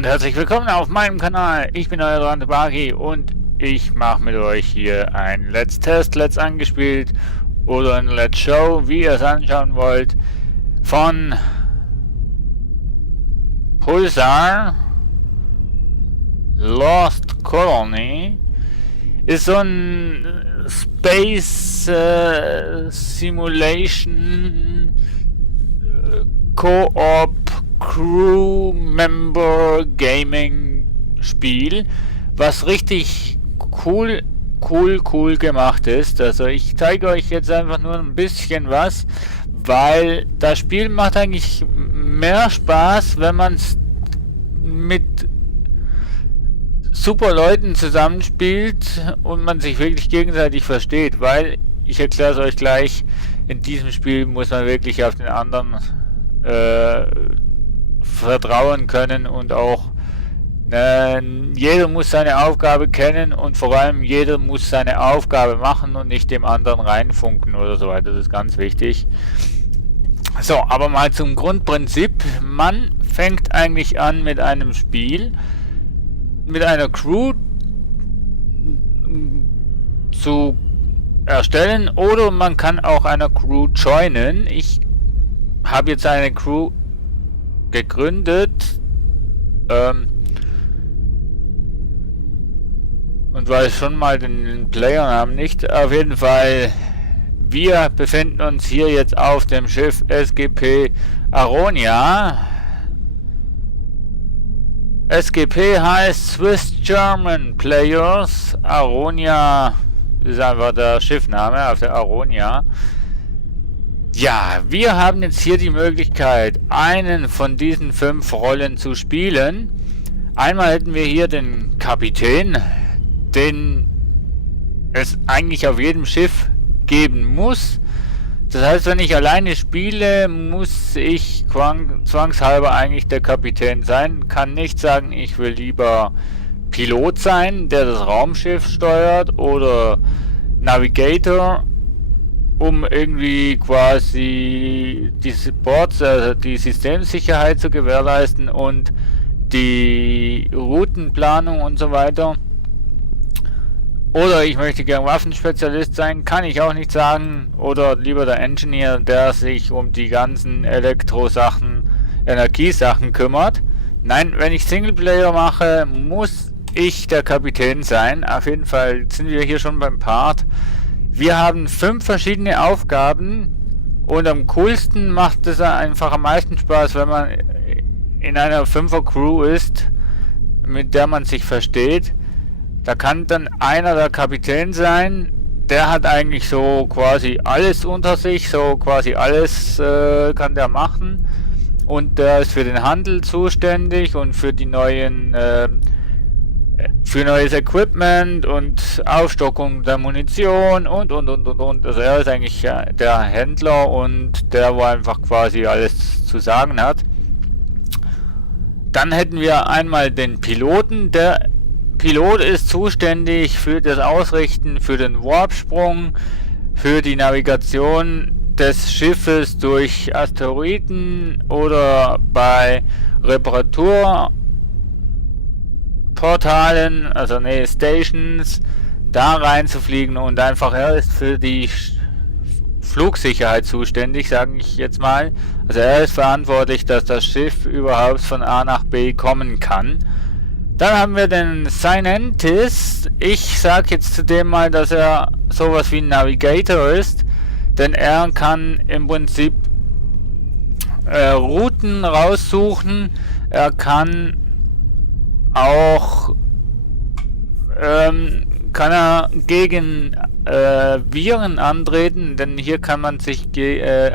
Und herzlich willkommen auf meinem Kanal. Ich bin euer Randebaki und ich mache mit euch hier ein Let's Test, Let's Angespielt oder ein Let's Show, wie ihr es anschauen wollt, von Pulsar Lost Colony. Ist so ein Space Simulation Co-op Crew Member Gaming Spiel, was richtig cool gemacht ist. Also ich zeige euch jetzt einfach nur ein bisschen was, weil das Spiel macht eigentlich mehr Spaß, wenn man es mit super Leuten zusammenspielt und man sich wirklich gegenseitig versteht, weil, ich erkläre es euch gleich, in diesem Spiel muss man wirklich auf den anderen vertrauen können und auch jeder muss seine Aufgabe kennen und vor allem jeder muss seine Aufgabe machen und nicht dem anderen reinfunken oder so weiter. Das ist ganz wichtig. So, aber mal zum Grundprinzip. Man fängt eigentlich an mit einem Spiel, mit einer Crew zu erstellen, oder man kann auch einer Crew joinen. Ich habe jetzt eine Crew gegründet und weiß schon mal den Playernamen nicht. Auf jeden Fall, wir befinden uns hier jetzt auf dem Schiff SGP Aronia. SGP heißt Swiss German Players. Aronia ist einfach der Schiffname auf der Aronia. Ja, wir haben jetzt hier die Möglichkeit, einen von diesen 5 Rollen zu spielen. Einmal hätten wir hier den Kapitän, den es eigentlich auf jedem Schiff geben muss. Das heißt, wenn ich alleine spiele, muss ich zwangshalber eigentlich der Kapitän sein. Kann nicht sagen, ich will lieber Pilot sein, der das Raumschiff steuert, oder Navigator, um irgendwie quasi die Supports, also die Systemsicherheit zu gewährleisten und die Routenplanung und so weiter. Oder ich möchte gern Waffenspezialist sein, kann ich auch nicht sagen. Oder lieber der Engineer, der sich um die ganzen Elektrosachen, Energiesachen kümmert. Nein, wenn ich Singleplayer mache, muss ich der Kapitän sein. Auf jeden Fall sind wir hier schon beim Part. Wir haben 5 verschiedene Aufgaben und am coolsten macht es einfach am meisten Spaß, wenn man in einer 5er Crew ist, mit der man sich versteht. Da kann dann einer der Kapitän sein, der hat eigentlich so quasi alles unter sich, so quasi alles kann der machen, und der ist für den Handel zuständig und für die neuen für neues Equipment und Aufstockung der Munition und. Also er ist eigentlich der Händler und der, wo einfach quasi alles zu sagen hat. Dann hätten wir einmal den Piloten. Der Pilot ist zuständig für das Ausrichten, für den Warpsprung, für die Navigation des Schiffes durch Asteroiden oder bei Reparaturportalen, also Stations, da reinzufliegen, und einfach er ist für die Flugsicherheit zuständig, sage ich jetzt mal. Also er ist verantwortlich, dass das Schiff überhaupt von A nach B kommen kann. Dann haben wir den Scientist. Ich sage jetzt zu dem mal, dass er sowas wie ein Navigator ist, denn er kann im Prinzip Routen raussuchen. Er kann auch gegen Viren antreten, denn hier kann man sich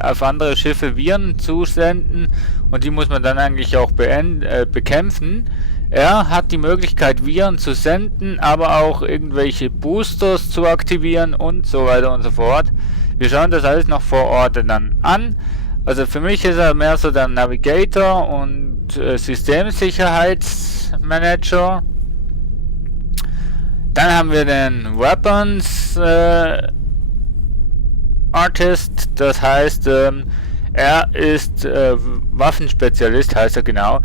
auf andere Schiffe Viren zusenden und die muss man dann eigentlich auch bekämpfen. Er hat die Möglichkeit, Viren zu senden, aber auch irgendwelche Boosters zu aktivieren und so weiter und so fort. Wir schauen das alles noch vor Ort dann an. Also für mich ist er mehr so der Navigator und Systemsicherheitsmanager. Dann haben wir den Weapons Artist, das heißt, er ist Waffenspezialist, heißt er genau.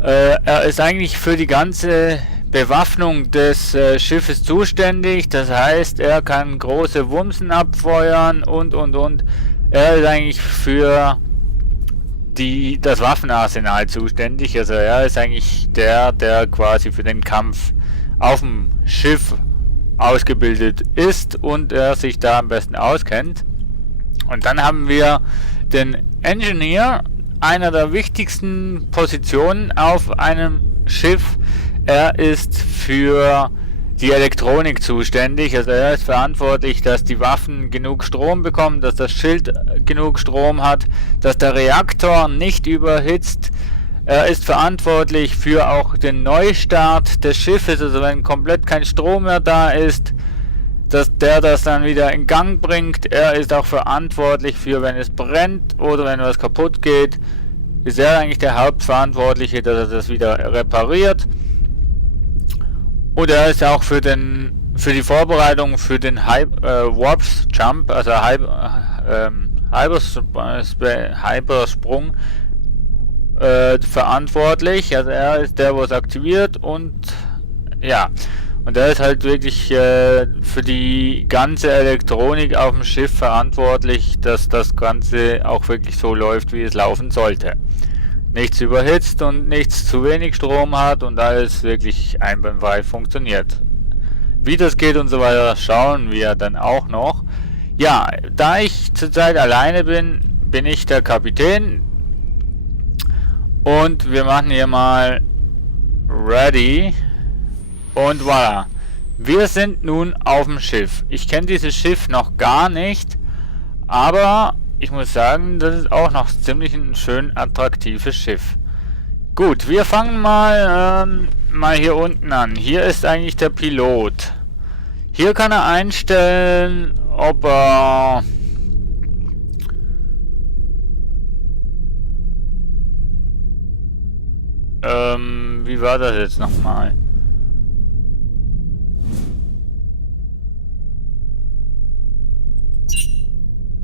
Er ist eigentlich für die ganze Bewaffnung des Schiffes zuständig. Das heißt, er kann große Wumsen abfeuern und. Er ist eigentlich für das Waffenarsenal zuständig. Also er ist eigentlich der quasi für den Kampf auf dem Schiff ausgebildet ist und er sich da am besten auskennt. Und dann haben wir den Engineer, einer der wichtigsten Positionen auf einem Schiff. Er ist für die Elektronik zuständig, also er ist verantwortlich, dass die Waffen genug Strom bekommen, dass das Schild genug Strom hat, dass der Reaktor nicht überhitzt. Er ist verantwortlich für auch den Neustart des Schiffes, also wenn komplett kein Strom mehr da ist, dass der das dann wieder in Gang bringt. Er ist auch verantwortlich für, wenn es brennt oder wenn was kaputt geht, ist er eigentlich der Hauptverantwortliche, dass er das wieder repariert. Und er ist auch für die Vorbereitung für den Warp Jump, also Hypersprung, verantwortlich. Also er ist der, wo es aktiviert und ja. Und er ist halt wirklich für die ganze Elektronik auf dem Schiff verantwortlich, dass das Ganze auch wirklich so läuft, wie es laufen sollte. Nichts überhitzt und nichts zu wenig Strom hat und alles wirklich einwandfrei funktioniert. Wie das geht und so weiter, schauen wir dann auch noch. Ja, da ich zurzeit alleine bin, bin ich der Kapitän. Und wir machen hier mal Ready. Und voilà. Wir sind nun auf dem Schiff. Ich kenne dieses Schiff noch gar nicht, aber ich muss sagen, das ist auch noch ziemlich ein schön attraktives Schiff. Gut, wir fangen mal hier unten an. Hier ist eigentlich der Pilot. Hier kann er einstellen, ob er wie war das jetzt nochmal?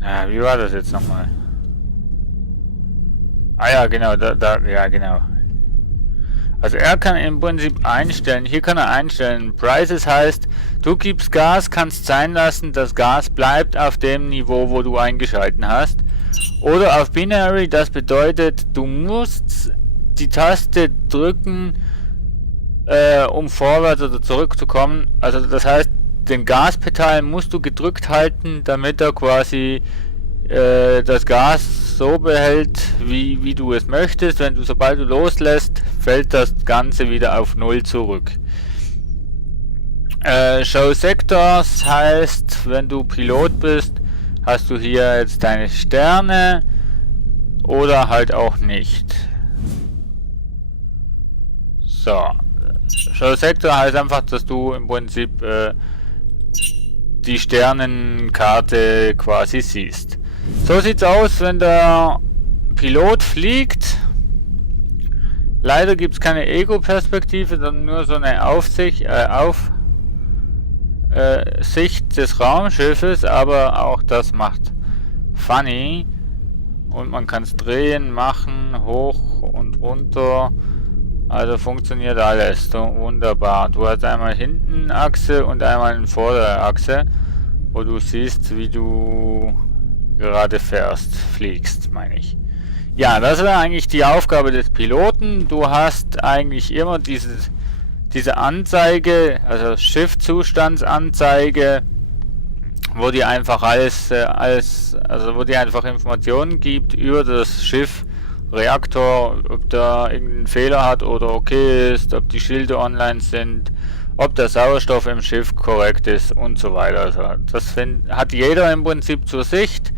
Ja, wie war das jetzt nochmal? Ah ja, genau, ja genau. Also er kann im Prinzip einstellen, hier kann er einstellen, Prices heißt, du gibst Gas, kannst sein lassen, das Gas bleibt auf dem Niveau, wo du eingeschalten hast. Oder auf Binary, das bedeutet, du musst die Taste drücken, um vorwärts oder zurückzukommen. Also das heißt, den Gaspedal musst du gedrückt halten, damit er quasi das Gas so behält, wie du es möchtest. Sobald du loslässt, fällt das Ganze wieder auf 0 zurück. Show Sectors heißt, wenn du Pilot bist, hast du hier jetzt deine Sterne oder halt auch nicht. So. Show Sector heißt einfach, dass du im Prinzip die Sternenkarte quasi siehst. So sieht's aus, wenn der Pilot fliegt. Leider gibt es keine Ego-Perspektive, sondern nur so eine Aufsicht des Raumschiffes, aber auch das macht funny. Und man kann es drehen, machen, hoch und runter. Also funktioniert alles so wunderbar. Du hast einmal hinten Achse und einmal eine vordere Achse, wo du siehst, wie du gerade fliegst, meine ich. Ja, das wäre eigentlich die Aufgabe des Piloten. Du hast eigentlich immer diese Anzeige, also Schiffzustandsanzeige, wo die einfach wo die einfach Informationen gibt über das Schiff, Reaktor, ob da irgendeinen Fehler hat oder okay ist, ob die Schilde online sind, ob der Sauerstoff im Schiff korrekt ist und so weiter. Also das hat jeder im Prinzip zur Sicht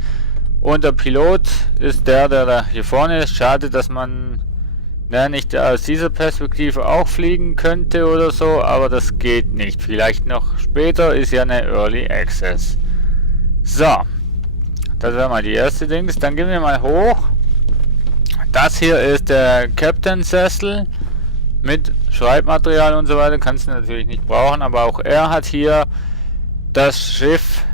und der Pilot ist der da hier vorne ist. Schade, dass man nicht aus dieser Perspektive auch fliegen könnte oder so, aber das geht nicht. Vielleicht noch später, ist ja eine Early Access. So, das wäre mal die erste Dings. Dann gehen wir mal hoch. Das hier ist der Captain-Sessel mit Schreibmaterial und so weiter. Kannst du natürlich nicht brauchen, aber auch er hat hier das Schiff,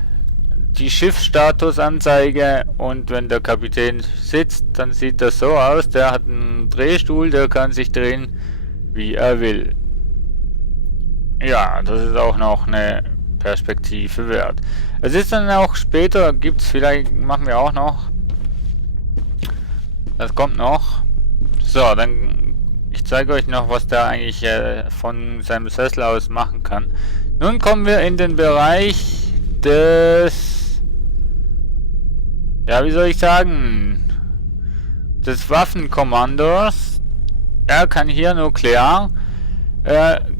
die Schiffsstatusanzeige, und wenn der Kapitän sitzt, dann sieht das so aus. Der hat einen Drehstuhl, der kann sich drehen, wie er will. Ja, das ist auch noch eine Perspektive wert. Es ist dann auch später, gibt's vielleicht, machen wir auch noch. Das kommt noch. So, dann ich zeige euch noch, was der eigentlich von seinem Sessel aus machen kann. Nun kommen wir in den Bereich des, ja, wie soll ich sagen, des Waffenkommandors. Er kann hier nuklear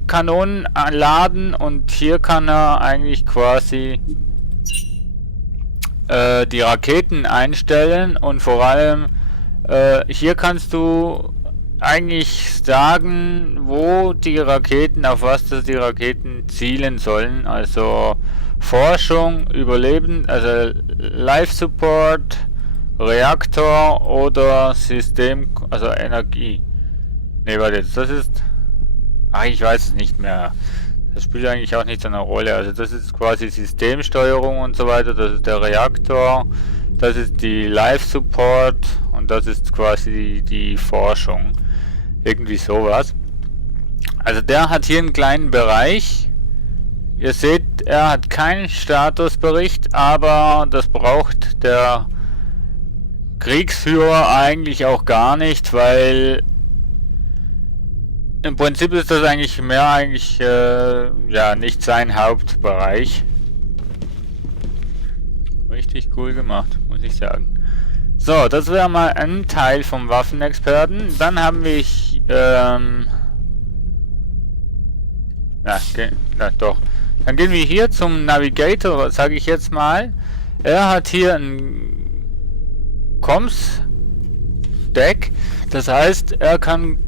Kanonen laden, und hier kann er eigentlich quasi die Raketen einstellen, und vor allem hier kannst du eigentlich sagen, wo die Raketen, auf was das die Raketen zielen sollen. Also Forschung, Überleben, also Life Support, Reaktor oder System, also Energie. Ne, warte, das ist... Ach, ich weiß es nicht mehr. Das spielt eigentlich auch nicht so eine Rolle. Also das ist quasi Systemsteuerung und so weiter. Das ist der Reaktor. Das ist die Life Support. Und das ist quasi die Forschung. Irgendwie sowas. Also der hat hier einen kleinen Bereich. Ihr seht, er hat keinen Statusbericht, aber das braucht der Kriegsführer eigentlich auch gar nicht, weil im Prinzip ist das eigentlich mehr ja, nicht sein Hauptbereich. Richtig cool gemacht, muss ich sagen. So, das wäre mal ein Teil vom Waffenexperten. Dann haben wir doch. Dann gehen wir hier zum Navigator, sage ich jetzt mal. Er hat hier ein Comms-Deck. Das heißt, er kann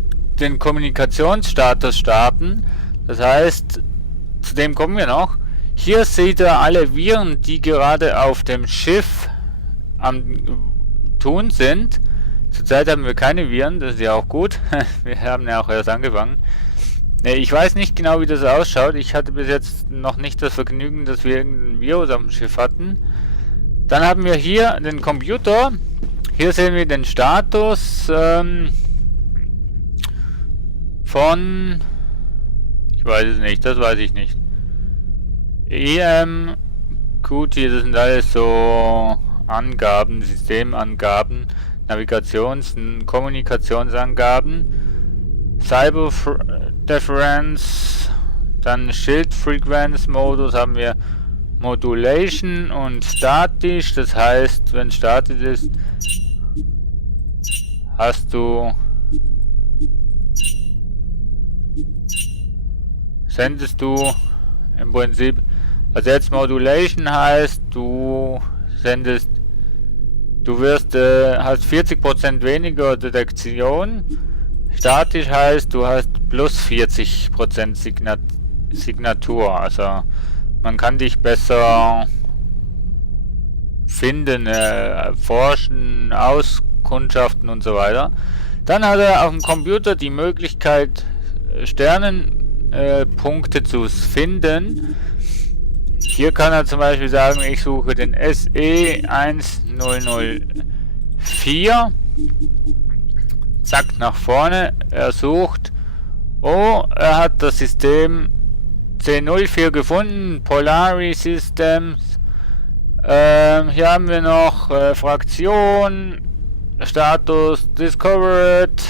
den Kommunikationsstatus starten. Das heißt, zu dem kommen wir noch. Hier seht ihr alle Viren, die gerade auf dem Schiff am Tun sind. Zurzeit haben wir keine Viren, das ist ja auch gut. Wir haben ja auch erst angefangen. Ich weiß nicht genau, wie das ausschaut. Ich hatte bis jetzt noch nicht das Vergnügen, dass wir irgendein Virus auf dem Schiff hatten. Dann haben wir hier den Computer. Hier sehen wir den Status von... Ich weiß es nicht, das weiß ich nicht. EM, QT, das sind alles so Angaben, Systemangaben, Kommunikationsangaben, Cyber Difference, dann Shield Frequenz Modus haben wir Modulation und statisch, das heißt, wenn statisch ist, hast du sendest du im Prinzip, also jetzt Modulation heißt, du hast 40% weniger Detektion. Statisch heißt, du hast plus 40% Signatur. Also man kann dich besser finden, forschen, auskundschaften und so weiter. Dann hat er auf dem Computer die Möglichkeit, Sternenpunkte zu finden. Hier kann er zum Beispiel sagen, ich suche den SE1004. Zack, nach vorne. Er sucht. Oh, er hat das System C04 gefunden. Polaris Systems. Hier haben wir noch Fraktion. Status Discovered.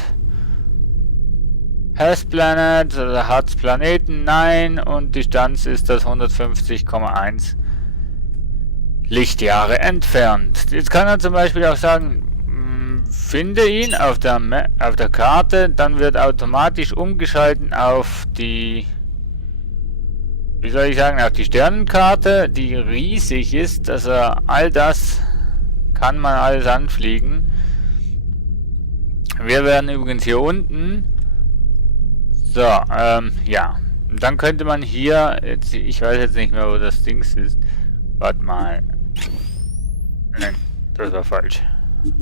Has Planet, also hat's Planeten? Nein. Und Distanz ist das 150,1 Lichtjahre entfernt. Jetzt kann er zum Beispiel auch sagen, finde ihn auf der Karte, dann wird automatisch umgeschalten auf die, wie soll ich sagen, auf die Sternenkarte, die riesig ist. Also all das kann man alles anfliegen. Wir werden übrigens hier unten. So, ja. Und dann könnte man hier, jetzt, ich weiß jetzt nicht mehr, wo das Dings ist. Warte mal. Nein, das war falsch.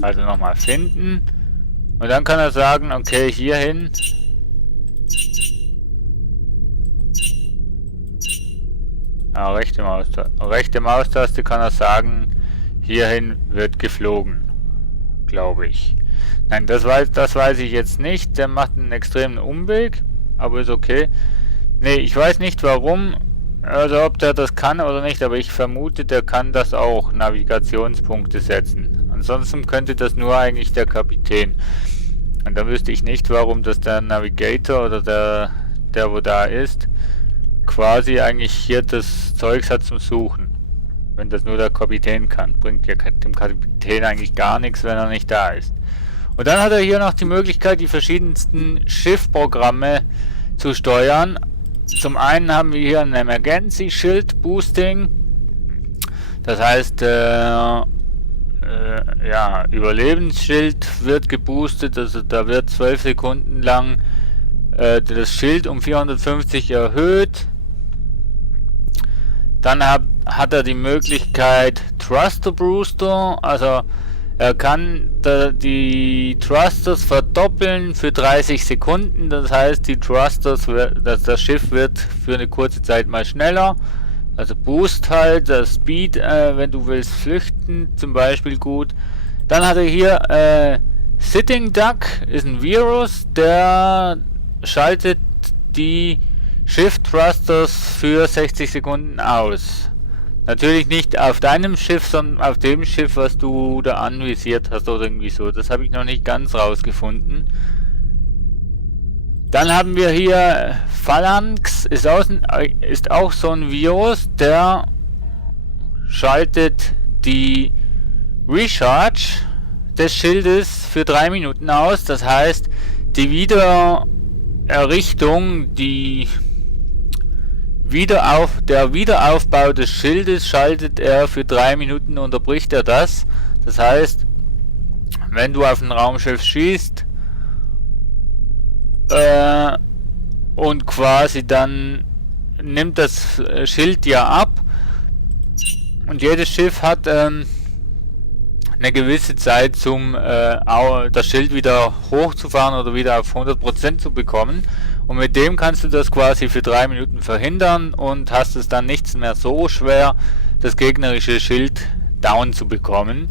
Also nochmal finden. Und dann kann er sagen, okay, hierhin. Rechte Maustaste kann er sagen, hierhin wird geflogen, glaube ich. Nein, das weiß ich jetzt nicht. Der macht einen extremen Umweg, aber ist okay. Nee, ich weiß nicht warum, also ob der das kann oder nicht, aber ich vermute, der kann das auch, Navigationspunkte setzen. Ansonsten könnte das nur eigentlich der Kapitän. Und da wüsste ich nicht, warum das der Navigator oder der wo da ist, quasi eigentlich hier das Zeugs hat zum Suchen. Wenn das nur der Kapitän kann. Bringt ja dem Kapitän eigentlich gar nichts, wenn er nicht da ist. Und dann hat er hier noch die Möglichkeit, die verschiedensten Schiffprogramme zu steuern. Zum einen haben wir hier ein Emergency Shield Boosting. Das heißt, ja, Überlebensschild wird geboostet. Also da wird 12 Sekunden lang das Schild um 450 erhöht. Dann hat er die Möglichkeit Thruster Booster, also er kann die Thrusters verdoppeln für 30 Sekunden, das heißt die Thrusters, das Schiff wird für eine kurze Zeit mal schneller, also Boost halt, das Speed, wenn du willst flüchten zum Beispiel gut. Dann hat er hier Sitting Duck, ist ein Virus, der schaltet die Shift Thrusters für 60 Sekunden aus. Natürlich nicht auf deinem Schiff, sondern auf dem Schiff, was du da anvisiert hast oder irgendwie so. Das habe ich noch nicht ganz rausgefunden. Dann haben wir hier Phalanx, ist auch so ein Virus, der schaltet die Recharge des Schildes für 3 Minuten aus. Das heißt, die Wiedererrichtung, der Wiederaufbau des Schildes schaltet er für 3 Minuten, unterbricht er das. Das heißt, wenn du auf ein Raumschiff schießt und quasi dann nimmt das Schild ja ab und jedes Schiff hat eine gewisse Zeit zum das Schild wieder hochzufahren oder wieder auf 100% zu bekommen. Und mit dem kannst du das quasi für 3 Minuten verhindern und hast es dann nichts mehr so schwer, das gegnerische Schild down zu bekommen.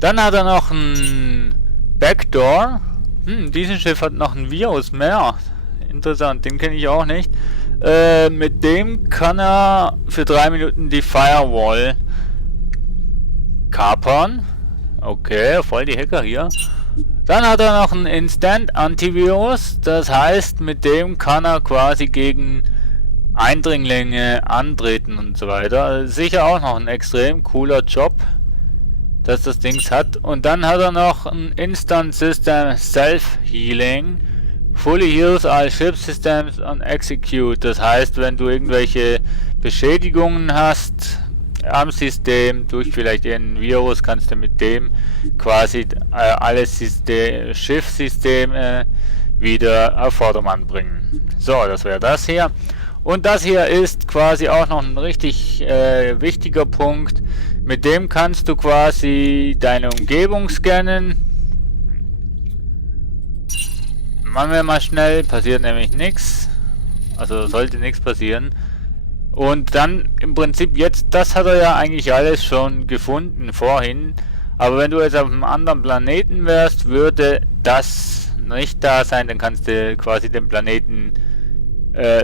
Dann hat er noch ein Backdoor. Dieses Schiff hat noch ein Virus mehr. Interessant, den kenne ich auch nicht. Mit dem kann er für 3 Minuten die Firewall kapern. Okay, voll die Hacker hier. Dann hat er noch ein Instant Antivirus, das heißt, mit dem kann er quasi gegen Eindringlinge antreten und so weiter. Also sicher auch noch ein extrem cooler Job, dass das Ding hat. Und dann hat er noch ein Instant System Self-Healing, Fully Heals all Ship Systems on Execute. Das heißt, wenn du irgendwelche Beschädigungen hast am System, durch vielleicht einen Virus, kannst du mit dem quasi alles Schiffssysteme wieder auf Vordermann bringen. So, das wäre das hier. Und das hier ist quasi auch noch ein richtig wichtiger Punkt. Mit dem kannst du quasi deine Umgebung scannen. Machen wir mal schnell, passiert nämlich nichts. Also sollte nichts passieren. Und dann im Prinzip jetzt, das hat er ja eigentlich alles schon gefunden vorhin. Aber wenn du jetzt auf einem anderen Planeten wärst, würde das nicht da sein. Dann kannst du quasi den Planeten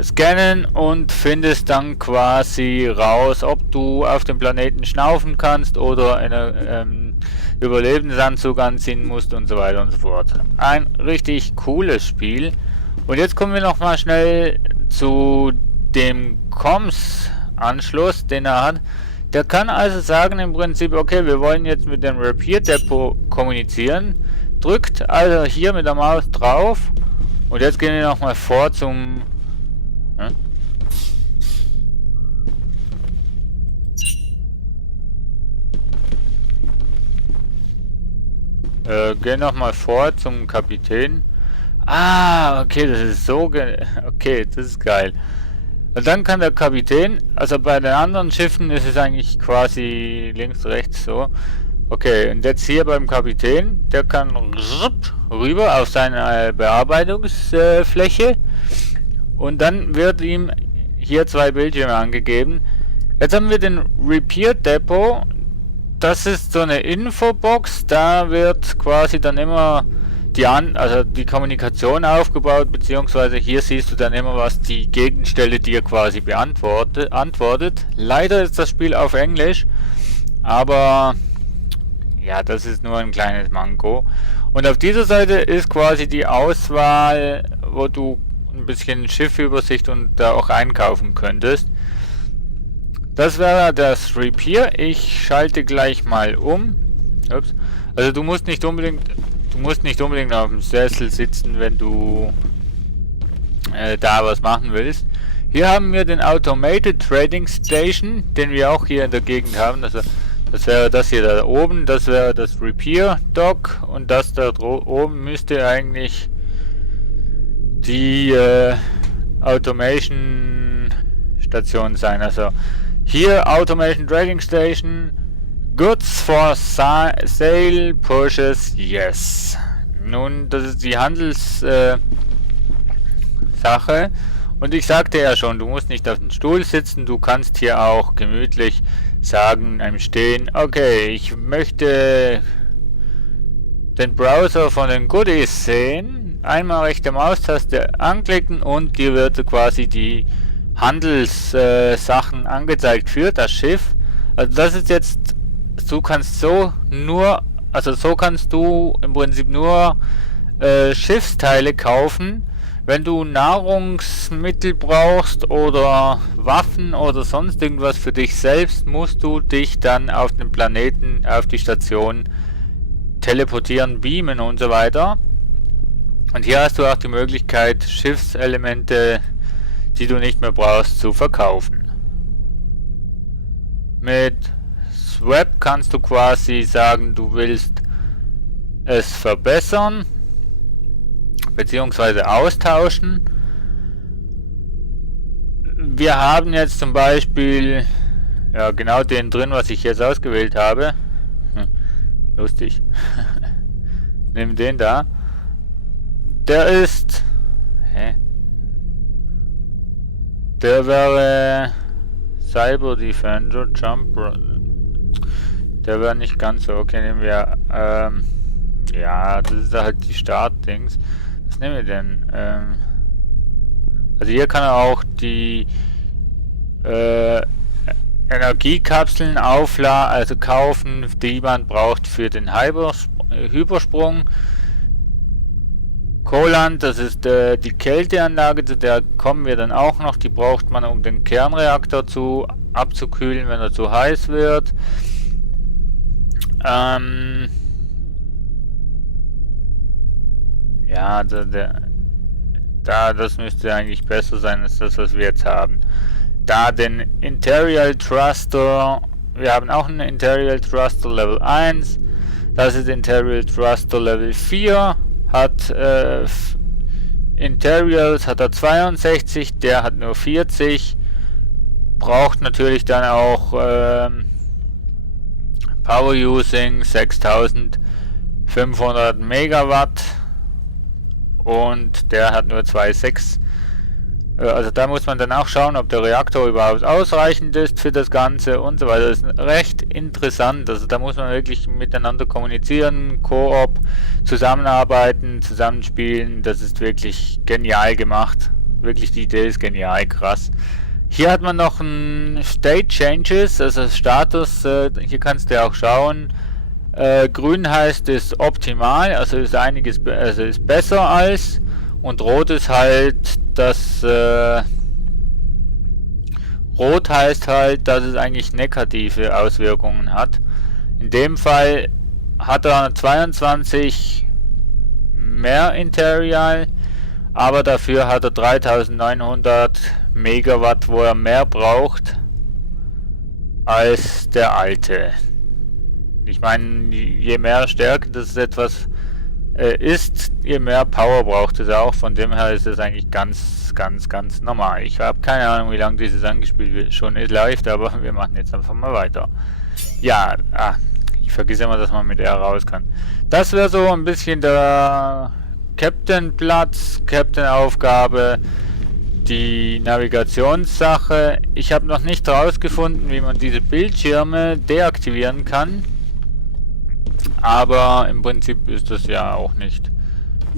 scannen und findest dann quasi raus, ob du auf dem Planeten schnaufen kannst oder einen Überlebensanzug anziehen musst und so weiter und so fort. Ein richtig cooles Spiel. Und jetzt kommen wir nochmal schnell zu dem Comms-Anschluss, den er hat. Der kann also sagen im Prinzip, okay, wir wollen jetzt mit dem Repair-Depot kommunizieren. Drückt also hier mit der Maus drauf. Und jetzt gehen wir nochmal vor zum... gehen nochmal vor zum Kapitän. Ah, okay, das ist so... Okay, das ist geil. Und dann kann der Kapitän, also bei den anderen Schiffen ist es eigentlich quasi links, rechts so. Okay, und jetzt hier beim Kapitän, der kann rüber auf seine Bearbeitungsfläche und dann wird ihm hier 2 Bildschirme angegeben. Jetzt haben wir den Repair Depot. Das ist so eine Infobox. Da wird quasi dann immer die Kommunikation aufgebaut, beziehungsweise hier siehst du dann immer, was die Gegenstelle dir quasi antwortet. Leider ist das Spiel auf Englisch, aber ja, das ist nur ein kleines Manko. Und auf dieser Seite ist quasi die Auswahl, wo du ein bisschen Schiffübersicht und da auch einkaufen könntest. Das wäre das Repair. Ich schalte gleich mal um. Ups. Also du musst nicht unbedingt auf dem Sessel sitzen, wenn du da was machen willst. Hier haben wir den Automated Trading Station, den wir auch hier in der Gegend haben. Also das wäre das hier da oben, das wäre das Repair Dock und das da oben müsste eigentlich die Automation Station sein. Also hier Automation Trading Station, Goods for Sale, Purchase, yes. Nun, das ist die Handelssache. Und ich sagte ja schon, du musst nicht auf dem Stuhl sitzen, du kannst hier auch gemütlich sagen, im Stehen, okay, ich möchte den Browser von den Goodies sehen. Einmal rechte Maustaste anklicken und dir wird quasi die Handelssachen angezeigt für das Schiff. Also das ist jetzt, du kannst so kannst du im Prinzip nur Schiffsteile kaufen. Wenn du Nahrungsmittel brauchst oder Waffen oder sonst irgendwas für dich selbst, musst du dich dann auf den Planeten, auf die Station teleportieren, beamen und so weiter. Und hier hast du auch die Möglichkeit, Schiffselemente, die du nicht mehr brauchst, zu verkaufen. Mit Swap kannst du quasi sagen, du willst es verbessern beziehungsweise austauschen. Wir haben jetzt zum Beispiel ja genau den drin, was ich jetzt ausgewählt habe. Lustig. Nimm den da. Der ist der wäre Cyber Defender Jump. Der wäre nicht ganz so. Okay, nehmen wir ja, das ist halt die Start-Dings. Was nehmen wir denn? Also hier kann er auch die Energiekapseln also kaufen, die man braucht für den Hypersprung. Koland, das ist die Kälteanlage, zu der kommen wir dann auch noch. Die braucht man, um den Kernreaktor abzukühlen, wenn er zu heiß wird. Ja, das müsste eigentlich besser sein als das, was wir jetzt haben. Da den Interior Thruster, wir haben auch einen Interior Thruster Level 1, das ist Interior Thruster Level 4, hat Interiors hat er 62, der hat nur 40, braucht natürlich dann auch Power Using 6500 Megawatt. Und der hat nur 2,6. Also da muss man dann auch schauen, ob der Reaktor überhaupt ausreichend ist für das Ganze und so weiter. Das ist recht interessant. Also da muss man wirklich miteinander kommunizieren, Koop, zusammenarbeiten, zusammenspielen. Das ist wirklich genial gemacht. Wirklich, die Idee ist genial, krass. Hier hat man noch ein State Changes, also Status. Hier kannst du auch schauen. Grün heißt ist optimal, also ist einiges, also ist besser als, und rot ist halt, dass rot heißt halt, dass es eigentlich negative Auswirkungen hat. In dem Fall hat er 22 mehr Interial, aber dafür hat er 3900 Megawatt, wo er mehr braucht als der alte. Ich meine, je mehr Stärke das etwas ist, je mehr Power braucht es auch. Von dem her ist es eigentlich ganz normal. Ich habe keine Ahnung, wie lange dieses angespielt schon läuft, aber wir machen jetzt einfach mal weiter. Ja, ich vergesse immer, dass man mit R raus kann. Das wäre so ein bisschen der Captain-Platz, Captain-Aufgabe. die Navigationssache. Ich habe noch nicht herausgefunden, wie man diese Bildschirme deaktivieren kann. Aber im Prinzip ist das ja auch nicht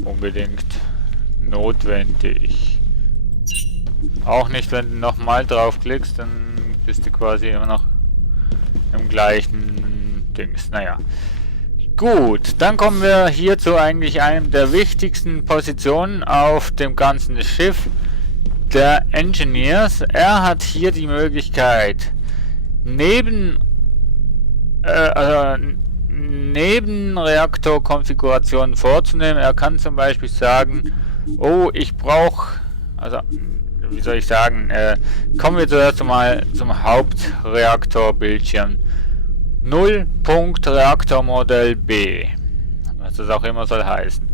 unbedingt notwendig. Auch nicht, wenn du nochmal draufklickst, dann bist du quasi immer noch im gleichen Dings. Naja. Gut, dann kommen wir hier zu eigentlich einem der wichtigsten Positionen auf dem ganzen Schiff, der Engineers. Er hat hier die Möglichkeit, Nebenreaktorkonfigurationen vorzunehmen. Er kann zum Beispiel sagen, oh, ich brauche, also wie soll ich sagen, kommen wir zuerst mal zum Hauptreaktorbildschirm. 0. Reaktormodell B, was das auch immer soll heißen.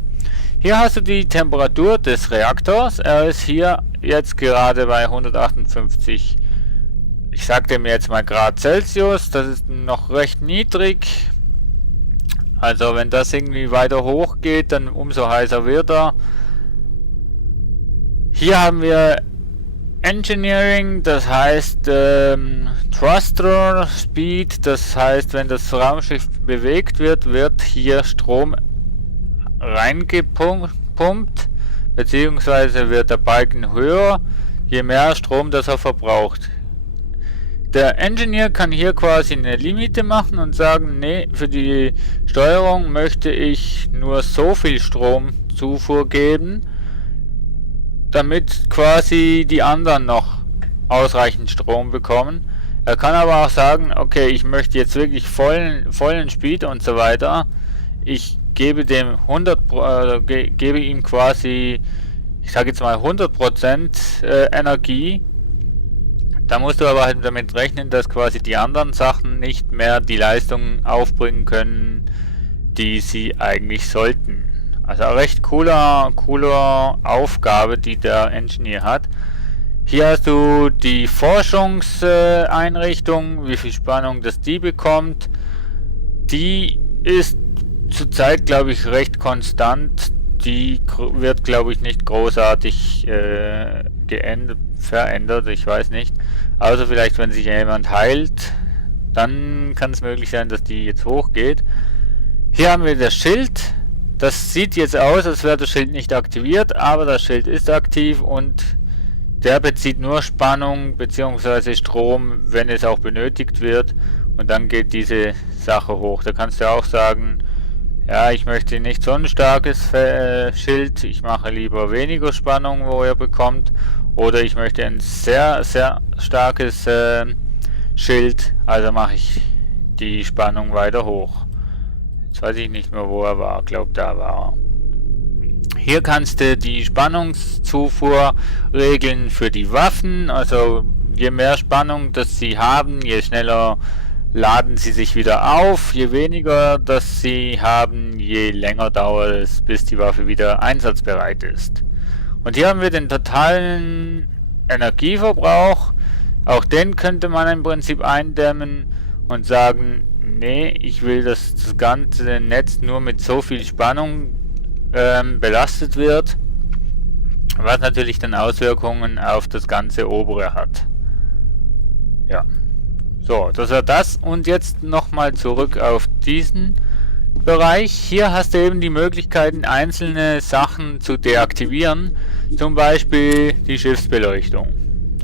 Hier hast du die Temperatur des Reaktors. Er ist hier jetzt gerade bei 158, ich sag dem jetzt mal Grad Celsius. Das ist noch recht niedrig. Also wenn das irgendwie weiter hoch geht, dann umso heißer wird er. Hier haben wir Engineering, das heißt Thruster Speed, das heißt, wenn das Raumschiff bewegt wird, wird hier Strom reingepumpt, beziehungsweise wird der Balken höher, je mehr Strom das er verbraucht. Der Engineer kann hier quasi eine Limite machen und sagen, nee, für die Steuerung möchte ich nur so viel Stromzufuhr geben, damit quasi die anderen noch ausreichend Strom bekommen. Er kann aber auch sagen, okay, ich möchte jetzt wirklich vollen Speed und so weiter. Ich gebe dem gebe ihm quasi, ich sage jetzt mal 100% Energie. Da musst du aber halt damit rechnen, dass quasi die anderen Sachen nicht mehr die Leistung aufbringen können, die sie eigentlich sollten. Also eine recht cooler Aufgabe, die der Engineer hat. Hier hast du die Forschungseinrichtung, wie viel Spannung das die bekommt. Die ist zurzeit, glaube ich, recht konstant. Die wird, glaube ich, nicht großartig verändert, ich weiß nicht. Also vielleicht, wenn sich jemand heilt, dann kann es möglich sein, dass die jetzt hochgeht. Hier haben wir das Schild. Das sieht jetzt aus, als wäre das Schild nicht aktiviert, aber das Schild ist aktiv und der bezieht nur Spannung bzw. Strom, wenn es auch benötigt wird, und dann geht diese Sache hoch. Da kannst du auch sagen, ja, ich möchte nicht so ein starkes Schild, ich mache lieber weniger Spannung, wo ihr bekommt, oder ich möchte ein sehr, sehr starkes Schild, also mache ich die Spannung weiter hoch. Jetzt weiß ich nicht mehr, wo er war. Ich glaube, da war er. Hier kannst du die Spannungszufuhr regeln für die Waffen. Also je mehr Spannung das sie haben, je schneller laden sie sich wieder auf. Je weniger das sie haben, je länger dauert es, bis die Waffe wieder einsatzbereit ist. Und hier haben wir den totalen Energieverbrauch. Auch den könnte man im Prinzip eindämmen und sagen, nee, ich will, dass das ganze Netz nur mit so viel Spannung belastet wird, was natürlich dann Auswirkungen auf das ganze obere hat. Ja, so, das war das. Und jetzt nochmal zurück auf diesen Bereich. Hier hast du eben die Möglichkeiten, einzelne Sachen zu deaktivieren, zum Beispiel die Schiffsbeleuchtung.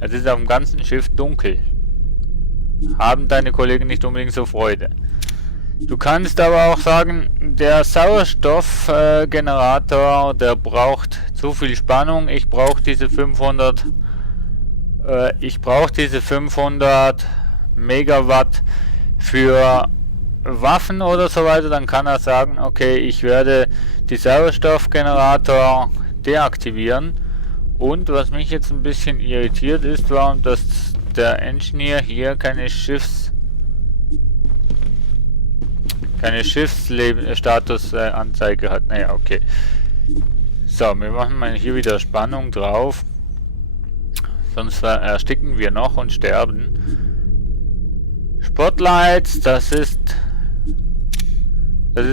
Es ist auf dem ganzen Schiff dunkel. Haben deine Kollegen nicht unbedingt so Freude. Du kannst aber auch sagen, der Sauerstoffgenerator, der braucht zu viel Spannung. Ich brauche diese 500 Megawatt für Waffen oder so weiter. Dann kann er sagen, okay, ich werde die Sauerstoffgenerator deaktivieren. Und was mich jetzt ein bisschen irritiert ist, warum dass der Engineer hier keine Schiffsstatusanzeige hat. Naja, okay. So, wir machen mal hier wieder Spannung drauf. Sonst ersticken wir noch und sterben. Spotlights, das ist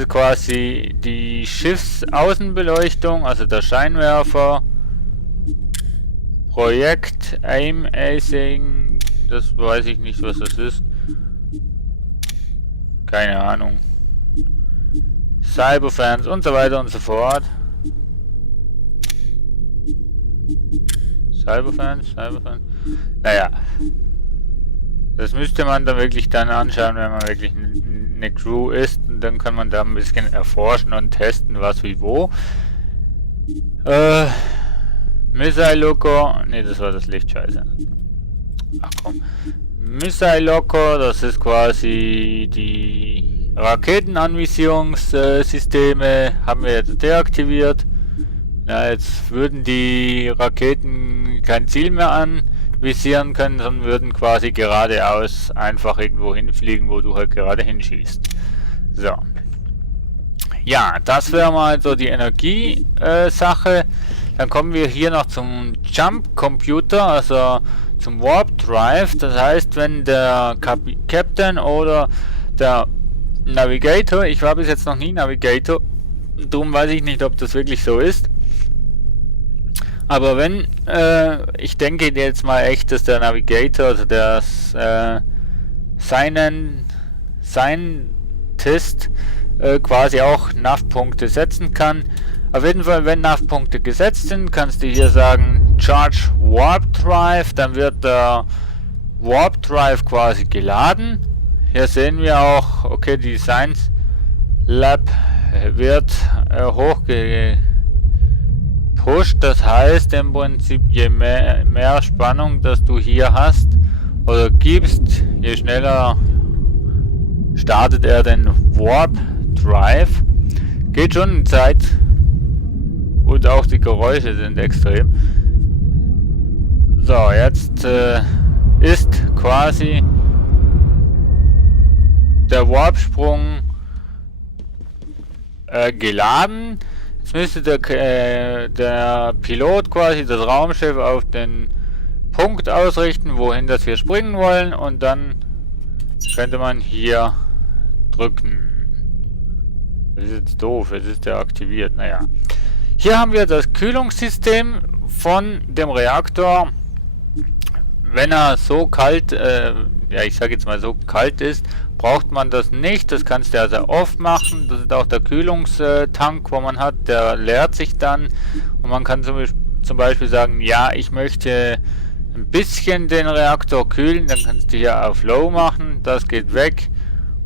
quasi die Schiffsaußenbeleuchtung, also der Scheinwerfer. Projekt Aim Acing, das weiß ich nicht, was das ist. Keine Ahnung. Cyberfans und so weiter und so fort. Cyberfans. Naja. Das müsste man dann wirklich dann anschauen, wenn man wirklich eine Crew ist. Und dann kann man da ein bisschen erforschen und testen, was wie wo. Missile Locker. Ne, das war das Licht, scheiße. Ach komm. Missile Locker, das ist quasi die Raketenanvisierungssysteme, haben wir jetzt deaktiviert. Ja, jetzt würden die Raketen kein Ziel mehr anvisieren können, sondern würden quasi geradeaus einfach irgendwo hinfliegen, wo du halt gerade hinschießt. So. Ja, das wäre mal so die Energiesache. Dann kommen wir hier noch zum Jump Computer, also zum Warp Drive. Das heißt, wenn der Captain oder der Navigator, ich war bis jetzt noch nie Navigator, darum weiß ich nicht, ob das wirklich so ist. Aber wenn, ich denke jetzt mal echt, dass der Navigator, also der Scientist quasi auch NAV-Punkte setzen kann. Auf jeden Fall, wenn NAV-Punkte gesetzt sind, kannst du hier sagen Charge Warp Drive, dann wird der Warp Drive quasi geladen. Hier sehen wir auch, okay, die Science Lab wird hochgepusht, das heißt im Prinzip, je mehr Spannung, dass du hier hast oder gibst, je schneller startet er den Warp Drive. Geht schon eine Zeit und auch die Geräusche sind extrem. So, jetzt ist quasi der Warpsprung geladen. Jetzt müsste der Pilot quasi das Raumschiff auf den Punkt ausrichten, wohin das wir springen wollen, und dann könnte man hier drücken. Das ist jetzt doof, jetzt ist der aktiviert. Naja. Hier haben wir das Kühlungssystem von dem Reaktor. Wenn er so kalt, ja, ich sage jetzt mal so kalt ist, braucht man das nicht. Das kannst du also oft machen. Das ist auch der Kühlungstank, wo man hat, der leert sich dann. Und man kann zum Beispiel sagen, ja, ich möchte ein bisschen den Reaktor kühlen. Dann kannst du hier auf Low machen. Das geht weg.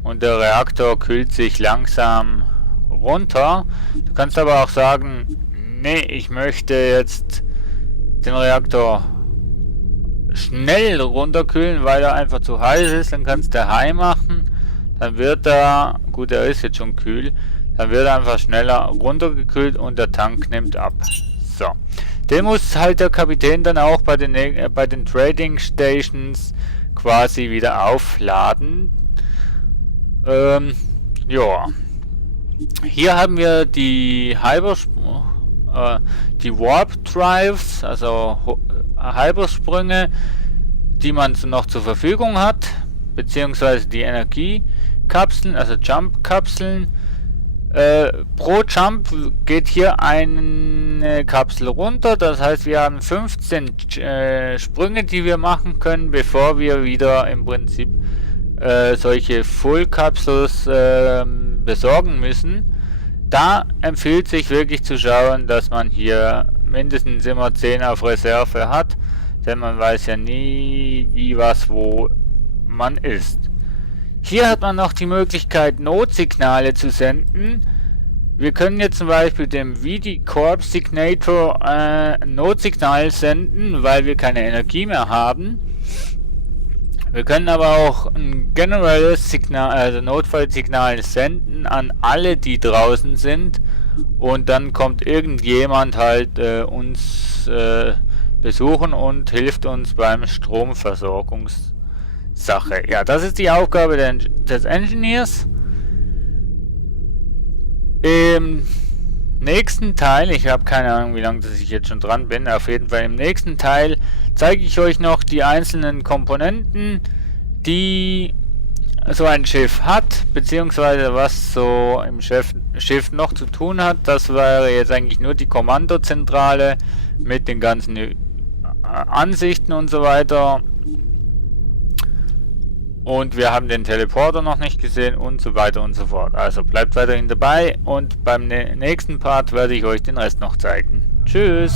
Und der Reaktor kühlt sich langsam runter. Du kannst aber auch sagen, nee, ich möchte jetzt den Reaktor schnell runterkühlen, weil er einfach zu heiß ist. Dann kannst du High machen. Dann wird er, gut, er ist jetzt schon kühl, dann wird er einfach schneller runtergekühlt und der Tank nimmt ab. So. Den muss halt der Kapitän dann auch bei den Trading Stations quasi wieder aufladen. Ja. Hier haben wir die Warp Drives, also Hypersprünge, die man noch zur Verfügung hat, beziehungsweise die Energiekapseln, also Jump-Kapseln. Pro Jump geht hier eine Kapsel runter, das heißt, wir haben 15 Sprünge, die wir machen können, bevor wir wieder im Prinzip solche Full-Capsules besorgen müssen. Da empfiehlt sich wirklich zu schauen, dass man hier mindestens immer 10 auf Reserve hat, denn man weiß ja nie, wie, was, wo man ist. Hier hat man noch die Möglichkeit, Notsignale zu senden. Wir können jetzt zum Beispiel dem VD Corp Signator ein Notsignal senden, weil wir keine Energie mehr haben. Wir können aber auch ein generelles Signal, also Notfallsignal senden an alle, die draußen sind, und dann kommt irgendjemand halt uns besuchen und hilft uns beim Stromversorgungssache. Ja, das ist die Aufgabe des Engineers. Im nächsten Teil, ich habe keine Ahnung, wie lange ich jetzt schon dran bin, auf jeden Fall im nächsten Teil zeige ich euch noch die einzelnen Komponenten, die so ein Schiff hat, beziehungsweise was so im Schiff noch zu tun hat. Das wäre jetzt eigentlich nur die Kommandozentrale mit den ganzen Ansichten und so weiter. Und wir haben den Teleporter noch nicht gesehen und so weiter und so fort. Also bleibt weiterhin dabei und beim nächsten Part werde ich euch den Rest noch zeigen. Tschüss!